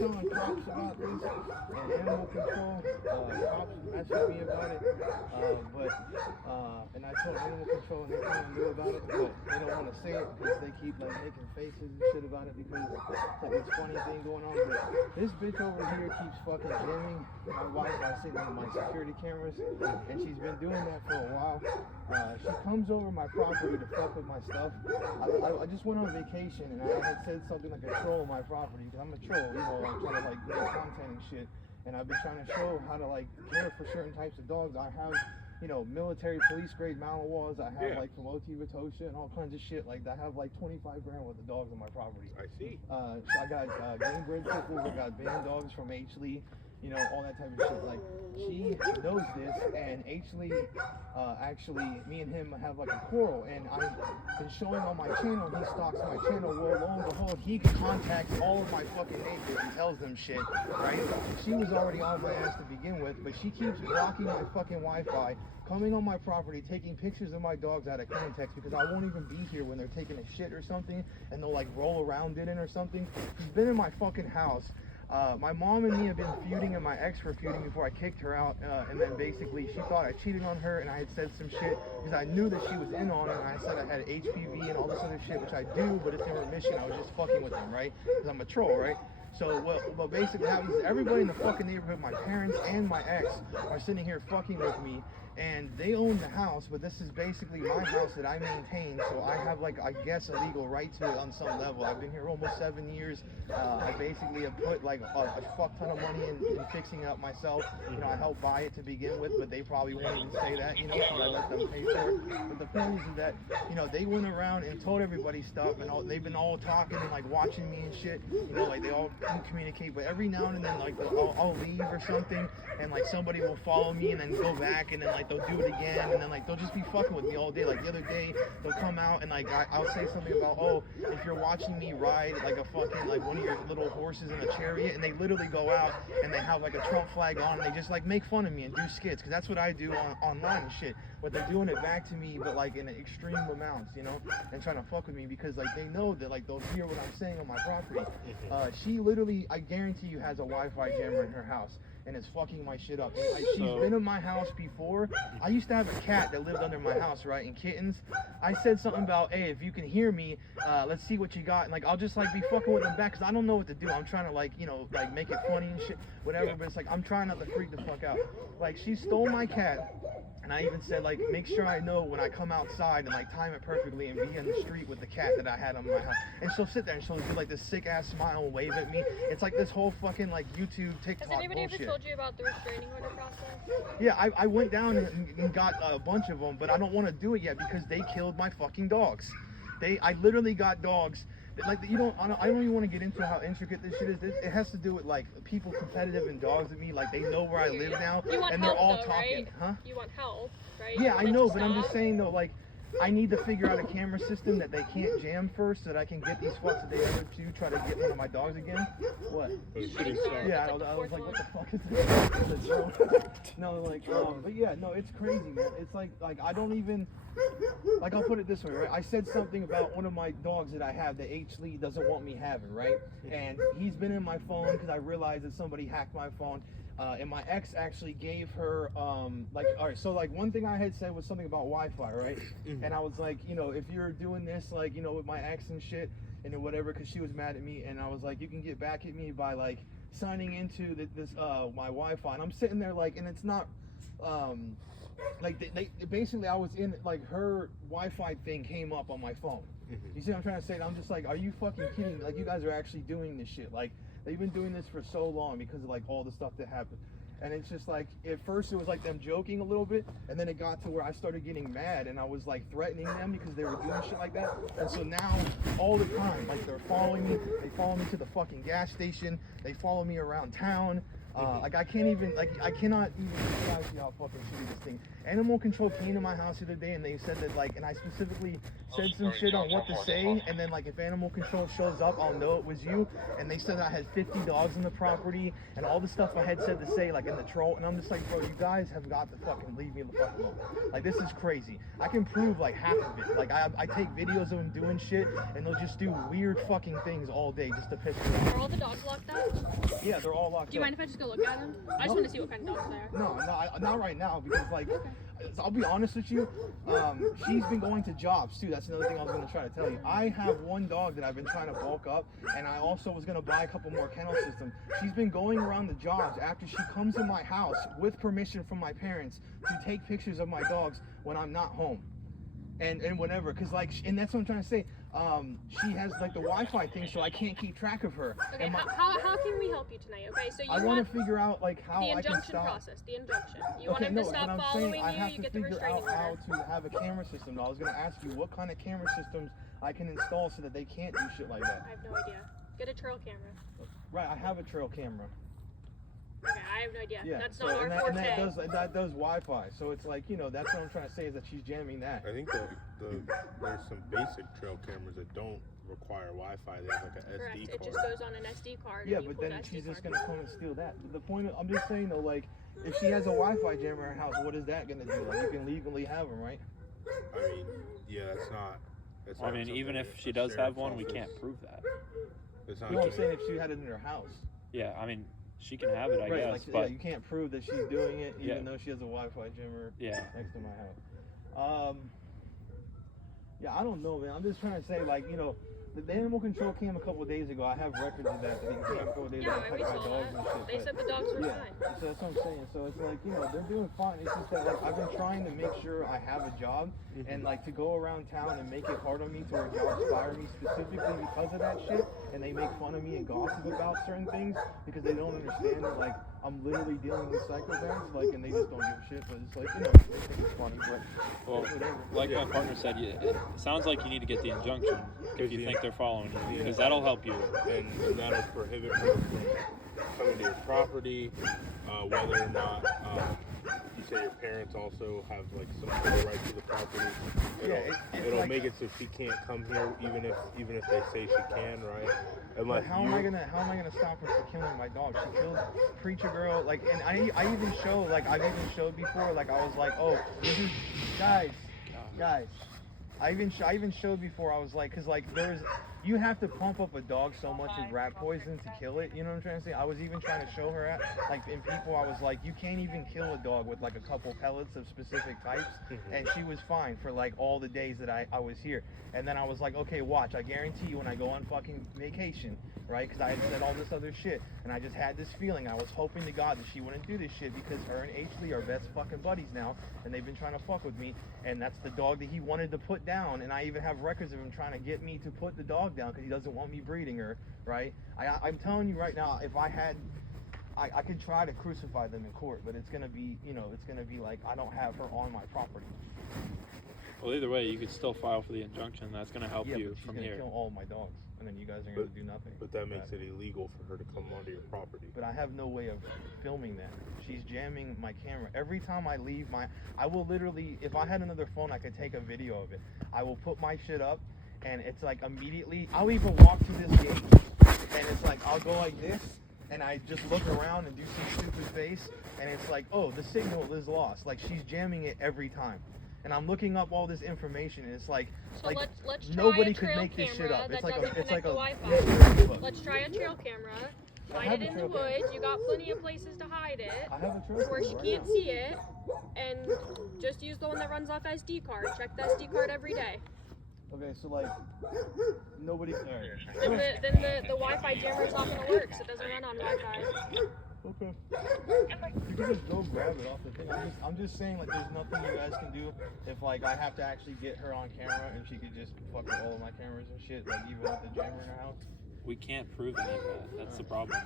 telling cops about this and animal control. Cops messaged me about it. And I told animal control and they kind of knew about it, but they don't want to say it because they keep like making faces and shit about it because it's like this funny thing going on. But this bitch over here keeps fucking jamming my Wi-Fi signal on my security cameras, and she's been doing that for a while. She comes over my property to fuck with my stuff. I just went on vacation and I had said something like a troll on my property because I'm a troll, you know, I'm trying to like make content and shit. And I've been trying to show how to like care for certain types of dogs. I have, you know, military police grade Malinois. I have like from OT Vitosha and all kinds of shit. Like I have like 25 grand worth of dogs on my property. I see. So I got game bred pit bulls. I got band dogs from H. Lee. You know, all that type of shit. Like, she knows this, and H. Lee, actually, me and him have like a quarrel, and I've been showing on my channel, he stalks my channel, well, lo and behold, he contacts all of my fucking neighbors and tells them shit, right? She was already on my ass to begin with, but she keeps blocking my fucking Wi-Fi, coming on my property, taking pictures of my dogs out of context, because I won't even be here when they're taking a shit or something, and they'll like roll around in it or something. She's been in my fucking house. My mom and me have been feuding and my ex were feuding before I kicked her out, and then basically she thought I cheated on her and I had said some shit because I knew that she was in on it, and I said I had HPV and all this other shit, which I do, but it's in remission. I was just fucking with them, right? Because I'm a troll, right? So what basically happens is everybody in the fucking neighborhood, my parents and my ex, are sitting here fucking with me, and they own the house, but this is basically my house that I maintain, so I have like, I guess, a legal right to it on some level. I've been here almost 7 years. I basically have put like a fuck ton of money in fixing it up myself. You know, I helped buy it to begin with, but they probably won't even say that, you know, because I let them pay for it. But the point is that, you know, they went around and told everybody stuff, and they've been all talking and like watching me and shit. You know, like they all communicate, but every now and then, like I'll leave or something, and like somebody will follow me and then go back, and then like they'll do it again, and then like they'll just be fucking with me all day. Like the other day, they'll come out and like I'll say something about, oh, if you're watching me ride like a fucking like one of your little horses in a chariot, and they literally go out and they have like a Trump flag on, and they just like make fun of me and do skits, because that's what I do online and shit. But they're doing it back to me, but like in extreme amounts, you know, and trying to fuck with me because like they know that like they'll hear what I'm saying on my property. She literally, I guarantee you, has a Wi-Fi jammer in her house, and it's fucking my shit up. She's been in my house before. I used to have a cat that lived under my house, right, in Kittens. I said something about, hey, if you can hear me, let's see what you got. And like, I'll just like be fucking with them back, because I don't know what to do. I'm trying to like, you know, like make it funny and shit, whatever, but it's like, I'm trying not to freak the fuck out. Like, she stole my cat, and I even said, like, make sure I know when I come outside and like time it perfectly and be in the street with the cat that I had on my house. And she'll sit there and she'll do like this sick ass smile and wave at me. It's like this whole fucking like YouTube, TikTok Has anybody bullshit. ever told you about the restraining order process? Yeah, I went down and got a bunch of them, but I don't want to do it yet because they killed my fucking dogs. I literally got dogs. Like, I don't even want to get into how intricate this shit is. It has to do with like people competitive in dogs with me. Like, they know where I live now, and they're all talking. Huh? You want help, right? Yeah, I know, but I'm just saying though, like, I need to figure out a camera system that they can't jam first, so that I can get these fucks that they ever do try to get one of my dogs again. What? Yeah, I was like, what the fuck is this? No, like, but yeah, no, it's crazy, man. It's like I don't even, like, I'll put it this way, right? I said something about one of my dogs that I have that H. Lee doesn't want me having, right? And he's been in my phone because I realized that somebody hacked my phone. And my ex actually gave her, like, all right, so like one thing I had said was something about Wi-Fi, right? And I was like, you know, if you're doing this, like, you know, with my ex and shit and whatever, because she was mad at me, and I was like, you can get back at me by like signing into this my Wi-Fi. And I'm sitting there like, and it's not, like they basically, I was in like her Wi-Fi thing came up on my phone. You see what I'm trying to say? And I'm just like, are you fucking kidding? Like, you guys are actually doing this shit. Like, they've been doing this for so long because of like all the stuff that happened. And it's just like, at first it was like them joking a little bit, and then it got to where I started getting mad and I was like threatening them because they were doing shit like that. And so now all the time, like, they're following me. They follow me to the fucking gas station. They follow me around town. Like, I can't even, like, I cannot even describe to you how fucking shitty this thing. Animal control came to my house the other day and they said that like, and I specifically said some shit on what to say, and then like if animal control shows up, I'll know it was you. And they said I had 50 dogs on the property and all the stuff I had said to say like in the troll. And I'm just like, bro, you guys have got to fucking leave me the fuck alone. Like this is crazy. I can prove like half of it. Like I take videos of them doing shit and they'll just do weird fucking things all day just to piss me off. Are all the dogs locked up? Yeah, they're all locked up. Do you mind if I just go look at them? I just want to see what kind of dogs they are. No, not right now because like, I'll be honest with you, she's been going to jobs too. That's another thing I was going to try to tell you. I have one dog that I've been trying to bulk up, and I also was going to buy a couple more kennel systems. She's been going around the jobs after she comes to my house with permission from my parents to take pictures of my dogs when I'm not home. And whatever, because like, and that's what I'm trying to say. She has like the Wi-Fi thing, so I can't keep track of her. Okay, and how can we help you tonight? Okay, so you I want to figure out like how the I can injunction stop. process, the injunction. You want him to stop following you, I have you to get the figure restraining out how order. to have a camera system. I was going to ask you what kind of camera systems I can install so that they can't do shit like that. I have no idea. Get a trail camera. Right, I have a trail camera. Okay, I have no idea. Yeah, That's so, not our and forte. that does Wi-Fi. So it's like, you know, that's what I'm trying to say is that she's jamming that. I think there's some basic trail cameras that don't require Wi-Fi. They have like an Correct. SD It card. just goes on an SD card. Yeah, and you but pull then the she's SD just card. gonna come and steal that. The point, I'm just saying though, like, if she has a Wi-Fi jammer in her house, what is that gonna do? Like, you can legally have them, right? I mean, yeah, that's not. That's I not mean, something even if that she the does have sheriff's one, we office- can't prove that. It's not You know what I'm something- saying? If she had it in her house. Yeah, I mean, she can have it, I Right, guess, like, yeah, but you can't prove that she's doing it even Yeah. though she has a Wi-Fi jammer yeah. next to my house. Yeah, I don't know, man. I'm just trying to say, like, you know, the animal control came a couple of days ago. I have records of that. They came a couple of days ago. Yeah, we Touched my saw dogs and that. shit. They but- said the dogs were yeah, fine. so that's what I'm saying. So it's like, you know, they're doing fine. It's just that like I've been trying to make sure I have a job and like to go around town and make it hard on me to where jobs fire me specifically because of that shit, and they make fun of me and gossip about certain things because they don't understand that like I'm literally dealing with psychopaths, like, and they just don't give a shit. But it's like, you know, they think it's funny, but Well, whatever. like my partner said, it sounds like you need to get the injunction if you Yeah. think they're following you, because that'll help you. and that'll prohibit her from coming to your property, whether or not you say your parents also have like some sort of right to the property. It's It'll like- make it so she can't come here even if they say she can, right? But Unless how am I gonna stop her from killing my dog? She killed Preacher Girl, like, and I even show, like, I've even showed before, like, I was like, oh, this is, guys, I even showed before, I was like, cause like you have to pump up a dog so much with rat poison to kill it, you know what I'm trying to say? I was even trying to show her at, like, in people, I was like, you can't even kill a dog with like a couple pellets of specific types, and she was fine for like all the days that I was here. And then I was like, okay, watch, I guarantee you when I go on fucking vacation, right, because I had said all this other shit, and I just had this feeling, I was hoping to God that she wouldn't do this shit, because her and H. Lee are best fucking buddies now, and they've been trying to fuck with me, and that's the dog that he wanted to put down, and I even have records of him trying to get me to put the dog down, because he doesn't want me breeding her, right? I'm telling you right now, if I had, I could try to crucify them in court, but it's gonna be, you know, it's gonna be like, I don't have her on my property. Well, either way, you could still file for the injunction. That's going to help Yeah, you but she's from gonna here. kill all my dogs, and then you guys are gonna do nothing. But that makes it illegal for her to come onto your property. But I have no way of filming that. She's jamming my camera. Every time I leave I will literally, if I had another phone, I could take a video of it. I will put my shit up, and it's like immediately, I'll even walk to this gate, and it's like, I'll go like this, and I just look around and do some stupid face, and it's like, oh, the signal is lost. Like, she's jamming it every time. And I'm looking up all this information, and it's like, So let's try nobody a could trail make this shit camera up. that It's like doesn't it's like connect a to Wi-Fi. Let's try a trail camera. I Find have it a in the trail camera. woods. You got plenty of places to hide it I have a trail where she camera right can't now. see it, and just use the one that runs off SD card. Check the SD card every day. Okay, so like, nobody. Then the Wi-Fi jammer is not going to work, so it doesn't run on Wi-Fi. Okay. You can just go grab it off the thing. I'm just saying, like, there's nothing you guys can do if, like, I have to actually get her on camera and she could just fuck with all of my cameras and shit, like, even with the jammer in her house. We can't prove any of that. That's the problem.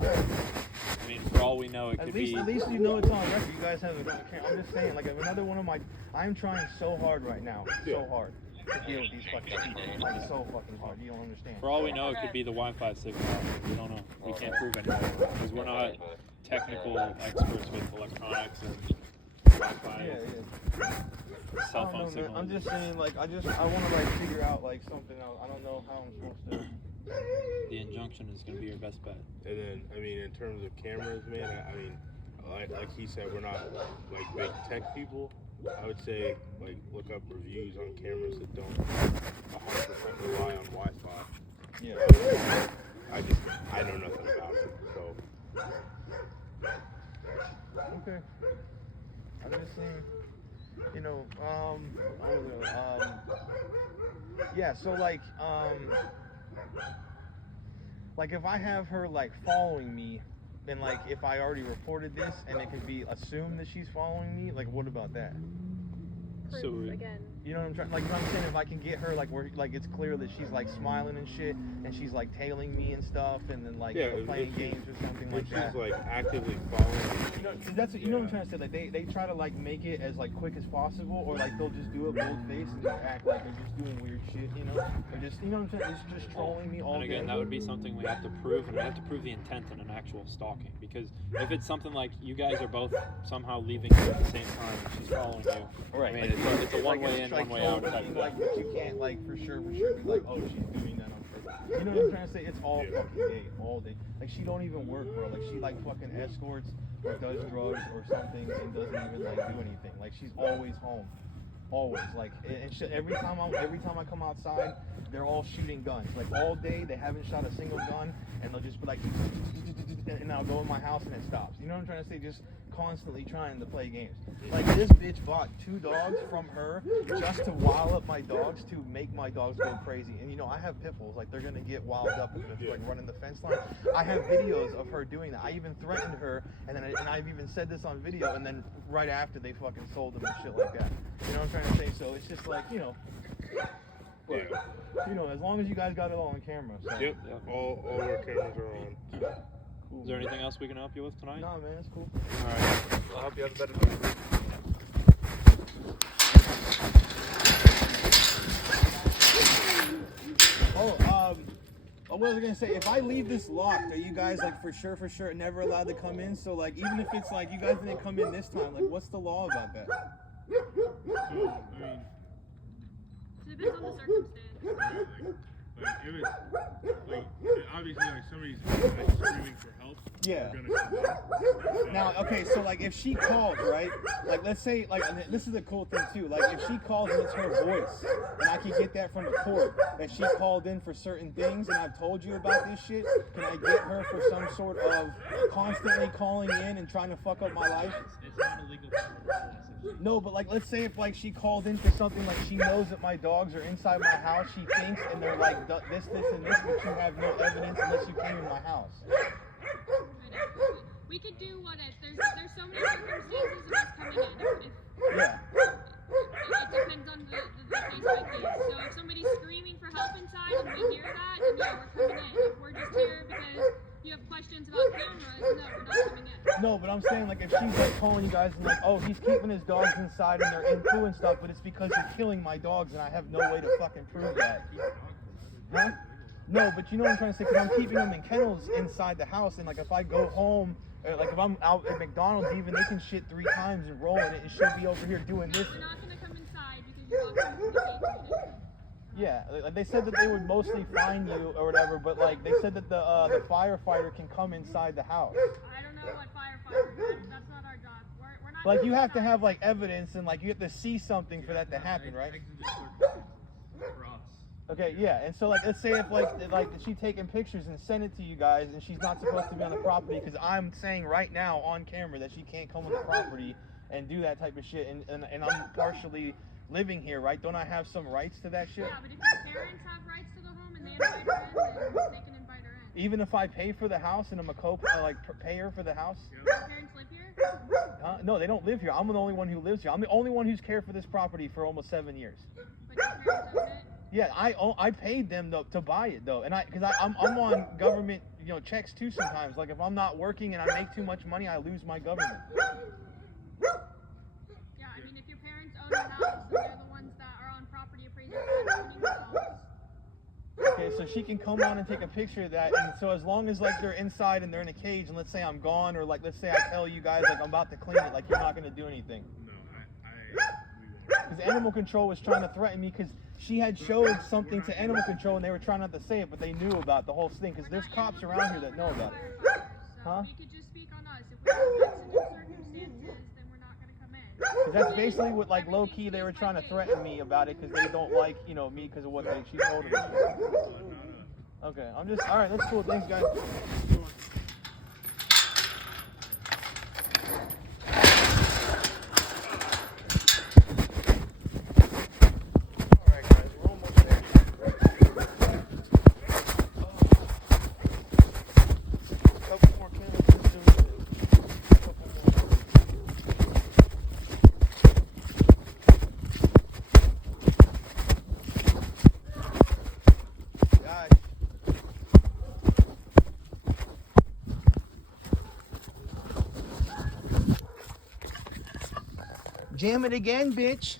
I mean, for all we know, it could At be. least you know it's on record. You guys have it on camera. I'm just saying, like, if another one of my, I'm trying so hard right now, so hard to deal with these fucking people, like, so fucking hard. You don't understand. For all we know, it could be the Wi-Fi signal. We don't know. We can't prove anything because we're not technical experts with electronics and Cell I phone don't know, signal. man. I'm just saying, like, I want to like figure out like something else. I don't know how I'm supposed to. The injunction is going to be your best bet. And then, I mean, in terms of cameras, man, I mean, like he said, we're not like big tech people. I would say, like, look up reviews on cameras that don't 100% rely on Wi-Fi. Yeah. I know nothing about it, so. Okay. I'm just saying, you know, yeah, so like if I have her like following me, and like if I already reported this and it could be assumed that she's following me, like what about that? Proof So we- again. You know what I'm trying? Like, you know what I'm saying? If I can get her, like, where, like, it's clear that she's like smiling and shit, and she's like tailing me and stuff, and then like Yeah, playing if she- games or something If like she's that. like actively following You know, 'cause that's you know what I'm trying to say. Like, they try to like make it as like quick as possible, or like they'll just do it bold face and just act like they're just doing weird shit. You know, or just you know what I'm saying? It's just trolling me all And again, day. that would be something we have to prove, and we have to prove the intent in an actual stalking. Because if it's something like you guys are both somehow leaving at the same time and she's following you, Right. I mean, it's a one way in, like one way out trolling type me, thing. like, but you can't like for sure be like, oh, she's doing that on purpose. You know what I'm trying to say? It's all fucking day, all day. Like she don't even work, bro. Like she like fucking escorts or does drugs or something and doesn't even like do anything. Like she's always home, always. Like and shit, every time I come outside, they're all shooting guns. Like all day, they haven't shot a single gun, and they'll just be like, and I'll go in my house and it stops. You know what I'm trying to say? Just constantly trying to play games. Like this bitch bought 2 dogs from her just to wild up my dogs, to make my dogs go crazy. And you know, I have pit bulls, like they're gonna get wild up if like running the fence line. I have videos of her doing that. I even threatened her, and I've even said this on video, and then right after they fucking sold them and shit like that. You know what I'm trying to say? So it's just like, you know, but, you know, as long as you guys got it all on camera. So. Yep. All our cameras are on. Cool. Is there anything else we can help you with tonight? Nah, man, it's cool. All right. I'll help you have a better day. What was I gonna say? If I leave this locked, are you guys like for sure never allowed to come in? So like even if it's like you guys didn't come in this time, like what's the law about that? So, I mean, It depends on the circumstance. like if it's like obviously like somebody's like screaming for help, Yeah. they're gonna come in. Now, okay, so like if she calls, right? Like let's say, like and this is a cool thing too. Like if she calls and it's her voice, and I can get that from the court that she called in for certain things, and I've told you about this shit. Can I get her for some sort of constantly calling in and trying to fuck up my life? It's not illegal process. No, but like let's say if like she called in for something, like she knows that my dogs are inside my house, she thinks, and they're like this, and this, but you have no evidence unless you came in my house. We could do what if there's so many circumstances of us coming in. If Yeah. it depends on the case by case. So if somebody's screaming for help inside and we hear that, then yeah, we're coming in. If we're just here because you have questions about cameras, no, we're not coming in. No, but I'm saying like if she's like calling you guys and like, oh, he's keeping his dogs inside and they're in poo and stuff, but it's because you're killing my dogs and I have no way to fucking prove that. Huh? No, but you know what I'm trying to say, because I'm keeping them in kennels inside the house, and like if I go home, like if I'm out at McDonald's even, they can shit 3 times and roll, and it should be over here doing this. We're not gonna come inside because you're walking into the cage. Yeah, like they said that they would mostly fine you or whatever, but like they said that the firefighter can come inside the house. I don't know what firefighter. That's not our job. We're not. Like you have to have like evidence and like you have to see something for that to happen, right? For us. Okay, yeah, and so like let's say if like she taking pictures and send it to you guys, and she's not supposed to be on the property because I'm saying right now on camera that she can't come on the property and do that type of shit, and I'm partially living here, right? Don't I have some rights to that shit? Yeah, but if your parents have rights to the home and they invite her in, then they can invite her in. Even if I pay for the house and I'm a pay her for the house? Your parents live here? No, they don't live here. I'm the only one who lives here. I'm the only one who's cared for this property for almost 7 years. But your parents own it? Yeah, I paid them though to buy it though, and I'm on government checks too sometimes. Like if I'm not working and I make too much money, I lose my government. Yeah, I mean if your parents own the house, then they're the ones that are on property appraisal owning the house. Okay, so she can come on and take a picture of that, and so as long as like they're inside and they're in a cage, and let's say I'm gone, or like let's say I tell you guys like I'm about to clean it, like you're not gonna do anything. No, because animal control was trying to threaten me because she had showed something to animal control and they were trying not to say it, but they knew about the whole thing because there's cops around here that know about it. Huh? We could just speak on us. If we have exigent circumstances, then we're not going to come in. 'Cause that's basically what, like, low key, they were trying to threaten me about it because they don't like, you know, me because of what she told them. Okay, I'm just, all right, that's cool. Thanks, guys. Jam it again, bitch.